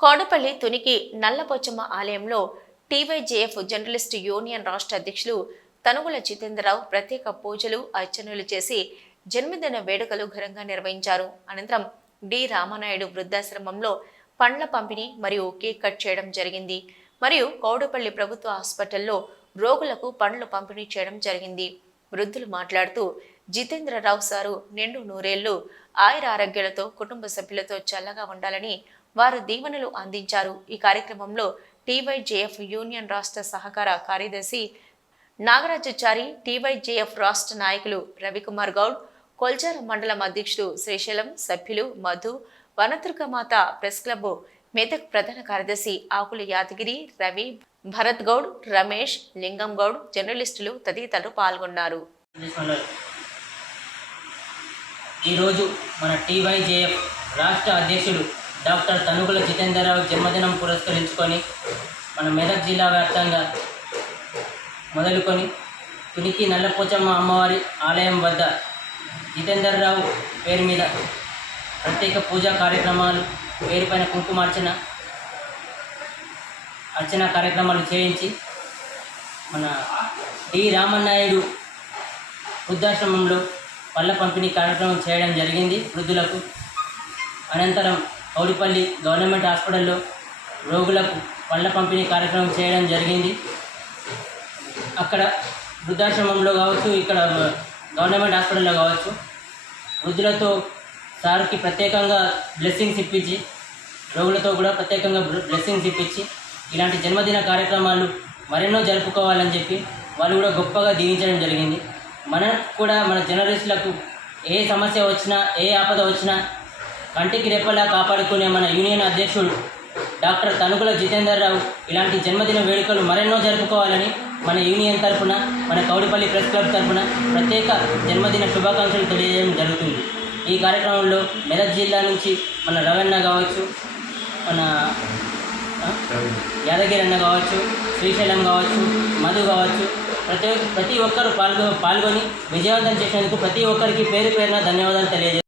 కోడపల్లి తునికి నల్లపోచమ్మ ఆలయంలో TYJF journalist union రాష్ట్ర అధ్యక్షులు తనుగుల జితేంద్రరావు ప్రత్యేక పూజలు అర్చనలు చేసి జన్మదిన వేడుకలు ఘనంగా నిర్వహించారు. అనంతరం డి రామానాయుడు వృద్ధాశ్రమంలో పండ్ల పంపిణీ మరియు కేక్ కట్ చేయడం జరిగింది. మరియు కౌడపల్లి ప్రభుత్వ హాస్పిటల్లో రోగులకు పండ్లు పంపిణీ చేయడం జరిగింది. వృద్ధులు మాట్లాడుతూ జితేంద్రరావు సారు నిండు నూరేళ్ళు ఆయుర ఆరోగ్యాలతో కుటుంబ సభ్యులతో చల్లగా ఉండాలని వారు దీవెనలు అందించారు. ఈ కార్యక్రమంలో టీవైజేఎఫ్ యూనియన్ రాష్ట్ర సహకార కార్యదర్శి నాగరాజాచారి టీవైజేఎఫ్ రాష్ట్ర నాయకులు రవికుమార్ గౌడ్ కొల్చార మండలం అధ్యక్షుడు శ్రీశైలం సభ్యులు మధు వనదుర్గమాత ప్రెస్ క్లబ్ మెదక్ ప్రధాన కార్యదర్శి ఆకుల యాదగిరి రవి భరత్ గౌడ్ రమేష్ లింగం గౌడ్ జర్నలిస్టులు తదితరులు పాల్గొన్నారు. ఈరోజు మన టీవైజేఎఫ్ రాష్ట్ర అధ్యక్షుడు డాక్టర్ తనుగుల జితేందర్రావు జన్మదినం పురస్కరించుకొని మన మెదక్ జిల్లా వ్యాప్తంగా మొదలుకొని తునికి నల్లపోచమ్మ అమ్మవారి ఆలయం వద్ద జితేందర్రావు పేరు మీద ప్రత్యేక పూజా కార్యక్రమాలు పేరుపైన కుంకుమార్చన అర్చన కార్యక్రమాలు చేయించి మన డి రామన్నాయుడు వృద్ధాశ్రమంలో పళ్ళ పంపిణీ కార్యక్రమం చేయడం జరిగింది వృద్ధులకు. అనంతరం కౌడిపల్లి గవర్నమెంట్ హాస్పిటల్లో రోగులకు పళ్ళ పంపిణీ కార్యక్రమం చేయడం జరిగింది. అక్కడ వృద్ధాశ్రమంలో కావచ్చు ఇక్కడ గవర్నమెంట్ హాస్పిటల్లో కావచ్చు వృద్ధులతో సార్కి ప్రత్యేకంగా బ్లెస్సింగ్స్ ఇప్పించి రోగులతో కూడా ప్రత్యేకంగా బ్లెస్సింగ్స్ ఇప్పించి ఇలాంటి జన్మదిన కార్యక్రమాలు మరెన్నో జరుపుకోవాలని చెప్పి వాళ్ళు కూడా గొప్పగా దీవించడం జరిగింది. మనకు కూడా మన జర్నలిస్టులకు ఏ సమస్య వచ్చినా ఏ ఆపద వచ్చినా కంటికి రెప్పలా కాపాడుకునే మన యూనియన్ అధ్యక్షుడు డాక్టర్ తనుకుల జితేందర్ రావు. ఇలాంటి జన్మదిన వేడుకలు మరెన్నో జరుపుకోవాలని మన యూనియన్ తరఫున మన కౌడిపల్లి ప్రెస్ క్లబ్ తరఫున ప్రత్యేక జన్మదిన శుభాకాంక్షలు తెలియజేయడం జరుగుతుంది. ఈ కార్యక్రమంలో మెదక్ జిల్లా నుంచి మన రవణ కావచ్చు మన యాదగిరి అన్న కావచ్చు శ్రీశైలం కావచ్చు మధు కావచ్చు ప్రతి ప్రతి ఒక్కరు పాల్గొ పాల్గొని విజయవంతం చేసినందుకు ప్రతి ఒక్కరికి పేరు పేరున ధన్యవాదాలు తెలియజేస్తారు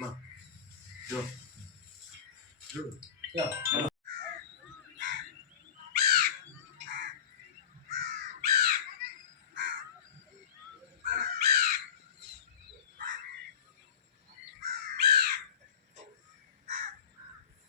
ના જો. જો.